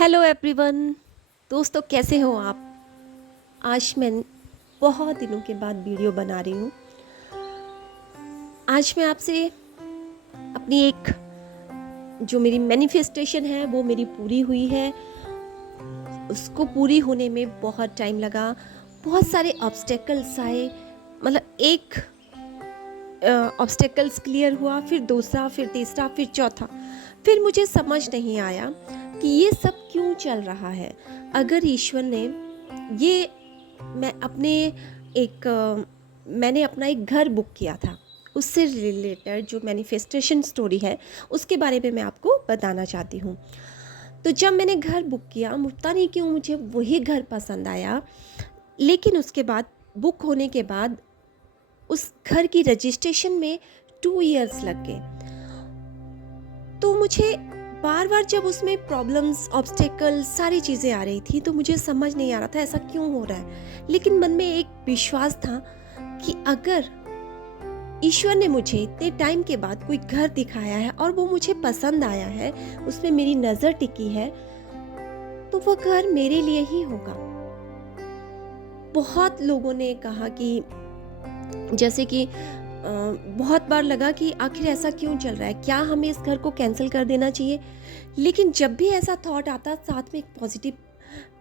Hello everyone. दोस्तों, कैसे हो आप? आज मैं बहुत दिनों के बाद वीडियो बना रही हूँ। आज मैं आपसे अपनी एक जो मेरी मैनिफेस्टेशन है वो मेरी पूरी हुई है। उसको पूरी होने में बहुत टाइम लगा, बहुत सारे ऑब्स्टेकल्स आए। मतलब एक ऑब्स्टेकल्स क्लियर हुआ, फिर दूसरा, फिर तीसरा, फिर चौथा। फिर मुझे समझ नहीं आया कि ये सब क्यों चल रहा है। अगर ईश्वर ने ये मैं अपने एक मैंने अपना एक घर बुक किया था, उससे रिलेटेड जो मैनिफेस्टेशन स्टोरी है उसके बारे में मैं आपको बताना चाहती हूँ। तो जब मैंने घर बुक किया, पता नहीं क्यों मुझे वही घर पसंद आया, लेकिन उसके बाद बुक होने के बाद उस घर की रजिस्ट्रेशन में 2 इयर्स लग गए। तो मुझे बार बार जब उसमें प्रॉब्लम्स, ऑब्स्टेकल, सारी चीज़ें आ रही थी तो मुझे समझ नहीं आ रहा था ऐसा क्यों हो रहा है। लेकिन मन में एक विश्वास था कि अगर ईश्वर ने मुझे इतने टाइम के बाद कोई घर दिखाया है और वो मुझे पसंद आया है, उसमें मेरी नज़र टिकी है, तो वो घर मेरे लिए ही होगा। बहुत लोगों ने कहा कि जैसे कि बहुत बार लगा कि आखिर ऐसा क्यों चल रहा है, क्या हमें इस घर को कैंसिल कर देना चाहिए। लेकिन जब भी ऐसा थॉट आता, साथ में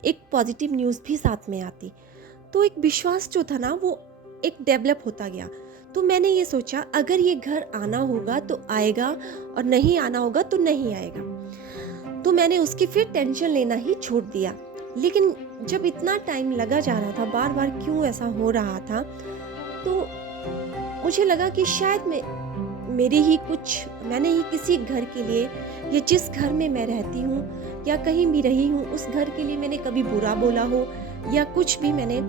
एक पॉजिटिव न्यूज़ भी साथ में आती, तो एक विश्वास जो था ना वो एक डेवलप होता गया। तो मैंने ये सोचा, अगर ये घर आना होगा तो आएगा और नहीं आना होगा तो नहीं आएगा। तो मैंने उसकी फिर टेंशन लेना ही छोड़ दिया। लेकिन जब इतना टाइम लगा जा रहा था, बार बार क्यों ऐसा हो रहा था, तो मुझे लगा कि शायद मैंने ही किसी घर के लिए, या जिस घर में मैं रहती हूँ या कहीं भी रही हूँ, उस घर के लिए मैंने कभी बुरा बोला हो, या कुछ भी मैंने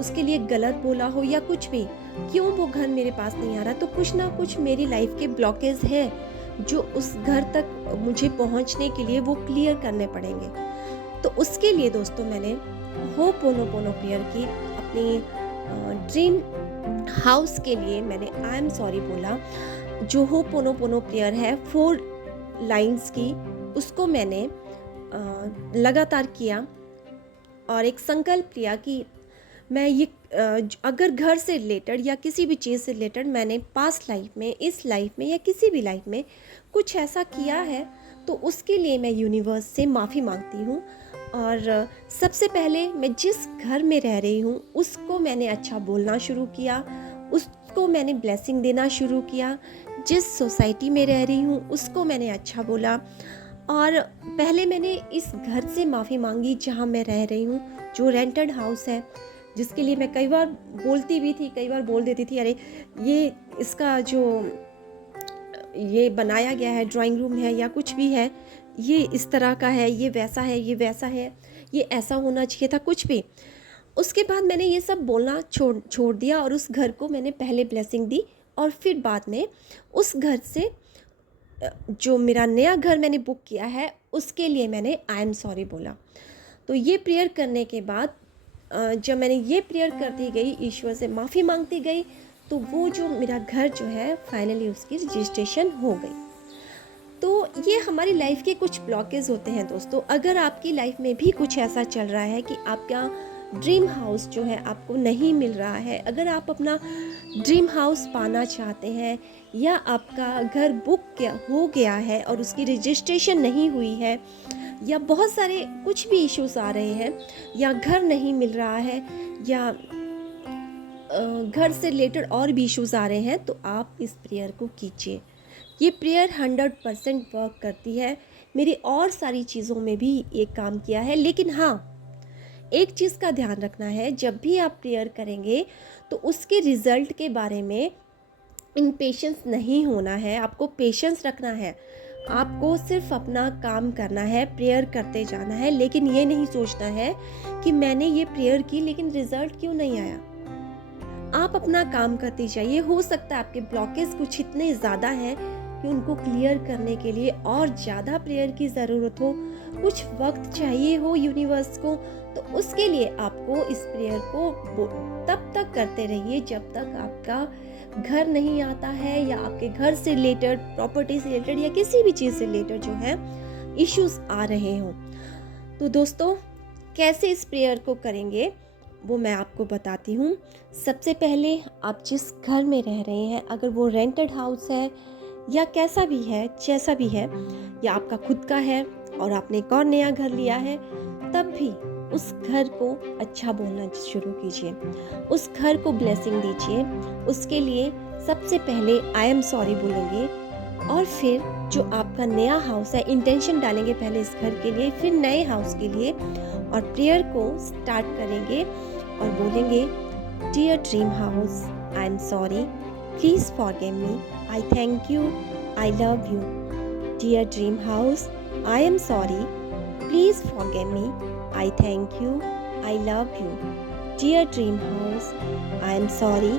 उसके लिए गलत बोला हो, या कुछ भी, क्यों वो घर मेरे पास नहीं आ रहा। तो कुछ ना कुछ मेरी लाइफ के ब्लॉकेज हैं जो उस घर तक मुझे पहुँचने के लिए वो क्लियर करने पड़ेंगे। तो उसके लिए दोस्तों मैंने होपोनोपोनो प्रेयर की। अपनी ड्रीम हाउस के लिए मैंने आई एम सॉरी बोला। जो होपोनोपोनो प्रेयर है 4 लाइंस की, उसको मैंने लगातार किया और एक संकल्प लिया कि मैं ये अगर घर से रिलेटेड या किसी भी चीज़ से रिलेटेड मैंने पास्ट लाइफ में, इस लाइफ में या किसी भी लाइफ में कुछ ऐसा किया है, तो उसके लिए मैं यूनिवर्स से माफ़ी मांगती हूँ। और सबसे पहले मैं जिस घर में रह रही हूँ उसको मैंने अच्छा बोलना शुरू किया, उसको मैंने ब्लेसिंग देना शुरू किया। जिस सोसाइटी में रह रही हूँ उसको मैंने अच्छा बोला। और पहले मैंने इस घर से माफ़ी मांगी जहाँ मैं रह रही हूँ, जो रेंटेड हाउस है, जिसके लिए मैं कई बार बोलती भी थी, कई बार बोल देती थी, अरे ये इसका जो ये बनाया गया है ड्राइंग रूम है या कुछ भी है, ये इस तरह का है, ये वैसा है, ये वैसा है, ये ऐसा होना चाहिए था, कुछ भी। उसके बाद मैंने ये सब बोलना छोड़ दिया और उस घर को मैंने पहले ब्लेसिंग दी, और फिर बाद में उस घर से जो मेरा नया घर मैंने बुक किया है उसके लिए मैंने आई एम सॉरी बोला। तो ये प्रेयर करने के बाद जब मैंने ये प्रेयर करती गई, ईश्वर से माफ़ी मांगती गई, तो वो जो मेरा घर जो है फाइनली उसकी रजिस्ट्रेशन हो गई। तो ये हमारी लाइफ के कुछ ब्लॉकेज होते हैं दोस्तों। अगर आपकी लाइफ में भी कुछ ऐसा चल रहा है कि आपका ड्रीम हाउस जो है आपको नहीं मिल रहा है, अगर आप अपना ड्रीम हाउस पाना चाहते हैं, या आपका घर बुक हो गया है और उसकी रजिस्ट्रेशन नहीं हुई है, या बहुत सारे कुछ भी इश्यूज आ रहे हैं, या घर नहीं मिल रहा है, या घर से रिलेटेड और भी इश्यूज आ रहे हैं, तो आप इस प्रेयर को कीजिए। ये प्रेयर 100% वर्क करती है। मेरी और सारी चीज़ों में भी ये काम किया है। लेकिन हाँ, एक चीज़ का ध्यान रखना है, जब भी आप प्रेयर करेंगे तो उसके रिज़ल्ट के बारे में इम्पेशेंस नहीं होना है। आपको पेशेंस रखना है। आपको सिर्फ अपना काम करना है, प्रेयर करते जाना है, लेकिन ये नहीं सोचना है कि मैंने ये प्रेयर की लेकिन रिज़ल्ट क्यों नहीं आया। आप अपना काम करते जाइए। हो सकता है आपके ब्लॉकेज कुछ इतने ज़्यादा हैं कि उनको क्लियर करने के लिए और ज़्यादा प्रेयर की ज़रूरत हो, कुछ वक्त चाहिए हो यूनिवर्स को, तो उसके लिए आपको इस प्रेयर को तब तक करते रहिए जब तक आपका घर नहीं आता है, या आपके घर से रिलेटेड, प्रॉपर्टी से रिलेटेड, या किसी भी चीज़ से रिलेटेड जो है इश्यूज आ रहे हों। तो दोस्तों, कैसे इस प्रेयर को करेंगे वो मैं आपको बताती हूँ। सबसे पहले आप जिस घर में रह रहे हैं, अगर वो रेंटेड हाउस है या कैसा भी है, जैसा भी है, या आपका खुद का है और आपने एक और नया घर लिया है, तब भी उस घर को अच्छा बोलना शुरू कीजिए, उस घर को ब्लेसिंग दीजिए। उसके लिए सबसे पहले आई एम सॉरी बोलेंगे, और फिर जो आपका नया हाउस है, इंटेंशन डालेंगे पहले इस घर के लिए, फिर नए हाउस के लिए, और प्रेयर को स्टार्ट करेंगे और बोलेंगे, dear dream house, I am sorry, please forgive me, I thank you, I love you. Dear dream house, I am sorry, please forgive me, I thank you, I love you. Dear dream house, I am sorry,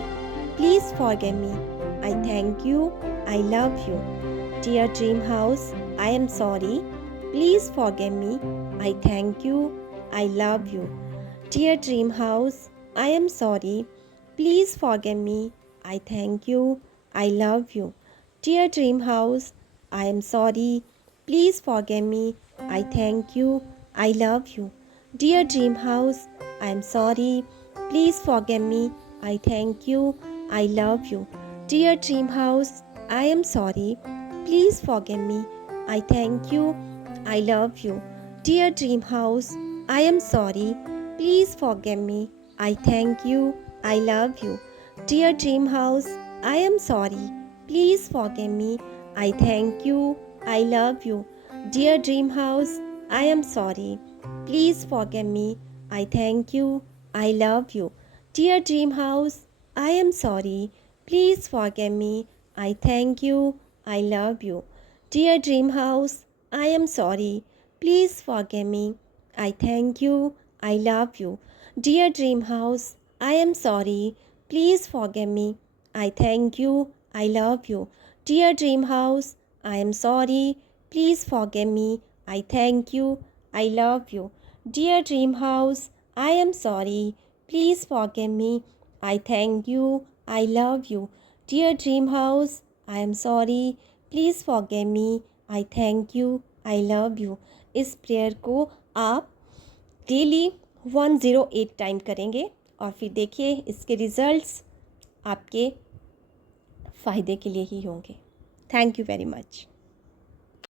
please forgive me, I thank you, I love you. Dear dream house, I am sorry. Please forgive me. I thank you, I love you. Dear dream house, I am sorry. Please forgive me. I thank you, I love you. Dear dream house, I am sorry. Please forgive me. I thank you, I love you. Dear dream house, I am sorry. Please forgive me. I thank you, I love you. Dear dream house, I am sorry. Please forgive me. I thank you. I love you. Dear dream house, I am sorry. Please forgive me. I thank you. I love you. Dear dream house, I am sorry. Please forgive me. I thank you. I love you. Dear dream house, I am sorry. Please forgive me. I thank you. I love you. Dear dream house, I am sorry. Please forgive me. I thank you. I love you. Dear dream house, I am sorry. Please forgive me. I thank you. I love you. Dear dream house, I am sorry. Please forgive me. I thank you. I love you. Dear dream house, I am sorry. Please forgive me. I thank you. I love you. Dear dream house, I am sorry. Please forgive me. I thank you. I love you. Dear dream house, I am sorry. Please forgive me. I thank you. I love you. इस prayer को आप daily 108 time करेंगे और फिर देखिए इसके results आपके फ़ायदे के लिए ही होंगे। Thank you very much.